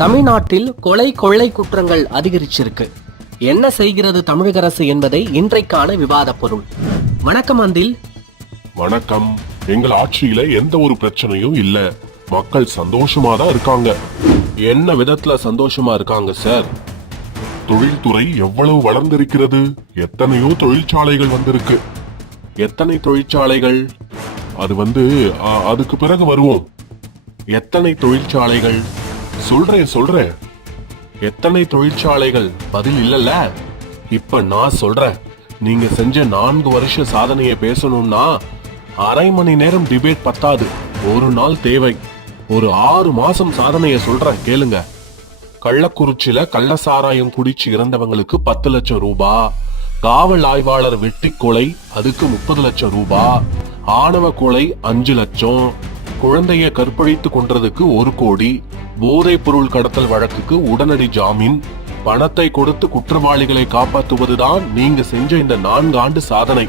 தமிழ்நாட்டில் கொலை கொள்ளை குற்றங்கள் அதிகரிச்சிருக்கு. என்ன செய்கிறது தமிழக அரசு என்பதை இன்றைக்கான விவாத பொருள். வணக்கம் அந்தில். வணக்கம். எங்கள் ஆட்சியில எந்த ஒரு பிரச்சனையும் இல்ல, மக்கள் சந்தோஷமா தான் இருக்காங்க. என்ன விதத்துல சந்தோஷமா இருக்காங்க சார்? தொழில்துறை எவ்வளவு வளர்ந்திருக்கிறது, எத்தனையோ தொழிற்சாலைகள் வந்திருக்கு. எத்தனை தொழிற்சாலைகள்? அதுக்கு பிறகு வருவோம். எத்தனை தொழிற்சாலைகள்? சொல்றேன். எத்தனை தொழிற்சாலைகள்? பதில் இல்லல்ல. இப்ப நான் சொல்றேன். நீங்க செஞ்ச 4 வருஷ சாதனையை பேசணும்னா அரை மணி நேரம் டிபேட் பத்தாது, ஒரு நாள் தேவை. ஒரு 6 மாசம் சாதனையை சொல்றேன் கேளுங்க. கள்ளக்குறிச்சியில கள்ள சாராயம் குடிச்சு இறந்தவங்களுக்கு 10 லட்சம் ரூபாய், காவல் ஆய்வாளர் வெட்டி கொலை அதுக்கு 30 லட்சம் ரூபாய், ஆணவ கொலை 5 லட்சம், குழந்தைய கற்பழித்து கொன்றதுக்கு 1 கோடி, போதைப் பொருள் கடத்தல் வழக்குக்கு உடனடி ஜாமீன், பணத்தை கொடுத்து குற்றவாளிகளை காப்பாற்றுவதுதான் நீங்க செஞ்ச இந்த 4 ஆண்டு சாதனை.